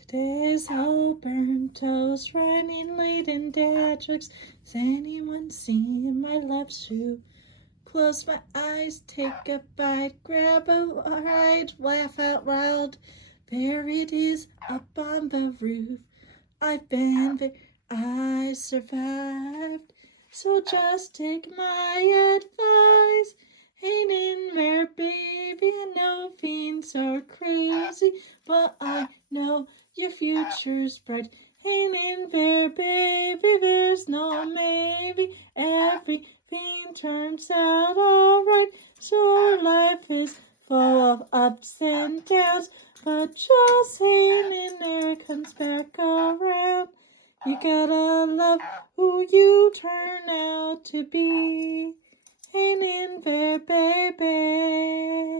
Today's all burnt toast, running late and dad jokes. Has anyone seen my love shoe? Close my eyes, take a bite, grab a ride, laugh out loud. There it is, up on the roof. I've been there, I survived. So just take my advice. Ain't in there, baby. I know fiends are crazy, but I know your future's bright. Ain't in there, baby. There's no maybe. Everything turns out alright. So life is full of ups and downs, but just hang in there, comes back around. You gotta love who you turn out to be. Hang in there, baby.